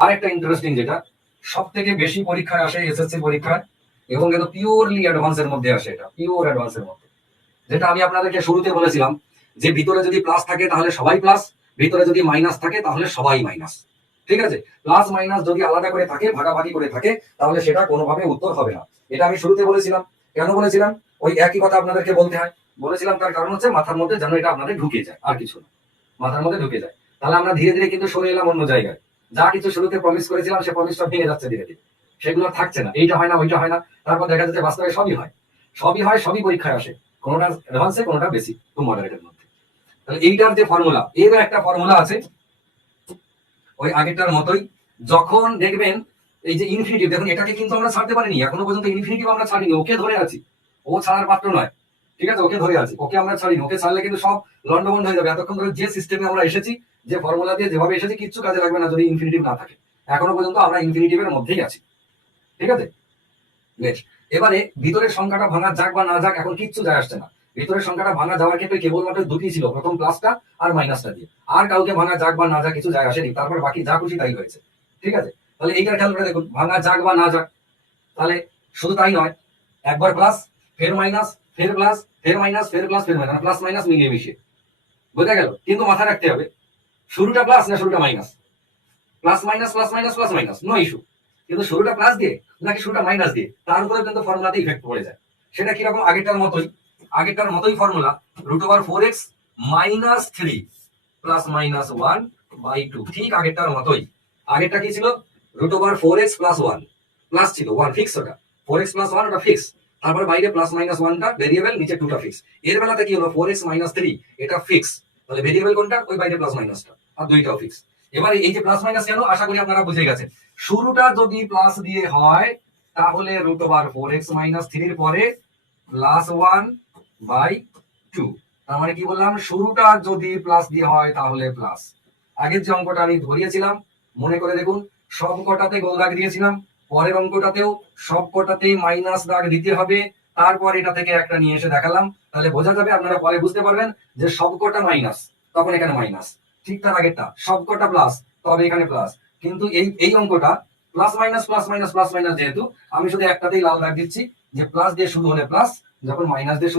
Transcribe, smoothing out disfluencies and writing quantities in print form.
আরেকটা ইন্টারেস্টিং যেটা সব থেকে বেশি পরীক্ষায় আসে এসএসসি পরীক্ষায়, এবং এটা পিওরলি অ্যাডভান্সের মধ্যে আসে, এটা পিওর অ্যাডভান্সের মধ্যে, যেটা আমি আপনাদেরকে শুরুতে বলেছিলাম যে ভিতরে যদি প্লাস থাকে তাহলে সবাই প্লাস, ভিতরে যদি মাইনাস থাকে তাহলে সবাই মাইনাস। ঠিক আছে, প্লাস মাইনাস যদি আলাদা করে থাকে, ভাগাভাগি করে থাকে, তাহলে সেটা কোনোভাবে উত্তর হবে না। এটা আমি শুরুতে বলেছিলাম। কেন বলেছিলাম? ওই একই কথা আপনাদেরকে বলতে হয়। বলেছিলাম তার কারণ হচ্ছে মাথার মধ্যে যেন এটা আপনাদের ঢুকে যায়, আর কিছু না, মাথার মধ্যে ঢুকে যায়। তাহলে আমরা ধীরে ধীরে কিন্তু সরে এলাম অন্য জায়গায়। যা কিছু শুরুতে প্রমিস করেছিলাম সে প্রমিসটা ভেঙে যাচ্ছে ধীরে ধীরে, সেগুলো থাকছে না, এইটা হয় না ওইটা হয় না, তারপর দেখা যাচ্ছে বাস্তবে সবই হয়, সবই হয়, সবই পরীক্ষায় আসে, কোনোটা অ্যাডভান্সে কোনোটা বেসিক টু মডারেটের মধ্যে। তাহলে এইটার যে ফর্মুলা, এর একটা ফর্মুলা আছে ওই আগেরটার মতোই। যখন দেখবেন এই যে ইনফিনিটিভ, দেখুন এটাকে কিন্তু আমরা ছাড়তে পারিনি এখনো পর্যন্ত, ইনফিনিটিভ আমরা ছাড়িনি, ওকে ধরে আছি, ও ছাড়ার পাত্র নয়। ঠিক আছে, ওকে ধরে আছি, ওকে আমরা ছাড়িনি, ওকে ছাড়লে কিন্তু সব লন্ডভন্ড হয়ে যাবে। এতক্ষণ ধরে যে সিস্টেমে আমরা এসেছি, যে ফর্মুলা দিয়ে যেভাবে এসেছি, কিচ্ছু কাজে লাগবে না যদি ইনফিনিটিভ না থাকে। এখনো পর্যন্ত আমরা ইনফিনিটিভের মধ্যেই আছি। ঠিক আছে, বেশ। এবারে ভিতরের সংখ্যাটা ভাঙা যাক বা না যাক এখন কিচ্ছু যায় আসছে না। ভিতরের সংখ্যাটা ভাঙা যাওয়ার ক্ষেত্রে কেবলমাত্র দুটি ছিল, প্রথম প্লাসটা আর মাইনাসটা দিয়ে। আর কাউকে ভাঙা যাক বা না যাক কিছু যায় আসেনি, তারপর বাকি যা খুশি তাই হয়েছে। ঠিক আছে, তাহলে এইটার খেয়াল করে দেখুন, ভাঙা যাক বা না যাক, তাহলে শুধু তাই নয়, একবার প্লাস, ফের মাইনাস, ফের প্লাস, ফের মাইনাস, ফের প্লাস, ফের মাইনাস, প্লাস মাইনাস মিলিয়ে মিশিয়ে। বোঝা গেল? কিন্তু মাথায় রাখতে হবে শুরুটা প্লাস না শুরুটা minus. Plus minus plus minus plus minus no issue, কিন্তু শুরুটা প্লাস দিয়ে নাকি শুরুটা মাইনাস দিয়ে, তার উপরে কিন্তু ফর্মুলাতে ইফেক্ট পড়ে যায়। সেটা কিরকম? আগেরটার মতোই ফর্মুলা, √4x - 3 প্লাস মাইনাস 1/2, ঠিক আগেরটার মতোই। আগেরটা কি ছিল? √4x প্লাস 1 প্লাস ছিল 1 ফিক্স, ওটা 4x প্লাস 1 ওটা ফিক্স, তারপরে বাইরে প্লাস মাইনাস 1টা ভেরিয়েবল, নিচে 2টা ফিক্স। এর বেলাতে কি হলো? 4x - 3 এটা ফিক্স, তাহলে ভেরিয়েবল কোনটা? ওই বাইরে প্লাস মাইনাসটা, আর দুইটাও ফিক্স। এবারে এই যে প্লাস মাইনাস কেন, আশা করি আপনারা বুঝে গেছেন। শুরুটা যদি প্লাস দিয়ে হয় তাহলে √4x - 3 পরে প্লাস 1/2। তার মানে কি বললাম? শুরুটা যদি প্লাস দিয়ে হয় তাহলে প্লাস। আগের যে অঙ্কটা আমি ধরিয়েছিলাম মনে করে দেখুন, সব কটাতে গোল দাগ দিয়েছিলাম, পরের অঙ্কটাতেও সব কটাতেই মাইনাস দাগ দিতে হবে, তারপর এটা থেকে একটা নিয়ে এসে দেখালাম, তাহলে বোঝা যাবে, আপনারা পরে বুঝতে পারবেন যে সব কটা মাইনাস, তখন এখানে মাইনাস। ঠিক তার আগেরটা সব কটা প্লাস, তবে এখানে প্লাস। কিন্তু এই এই অঙ্কটা plus minus plus minus plus minus, যেহেতু আমি শুধু একটাতেই লাল দাগ দিচ্ছি, যে প্লাস দিয়ে শুরু হলে প্লাস, যখন মাইনাস দিয়ে শুরু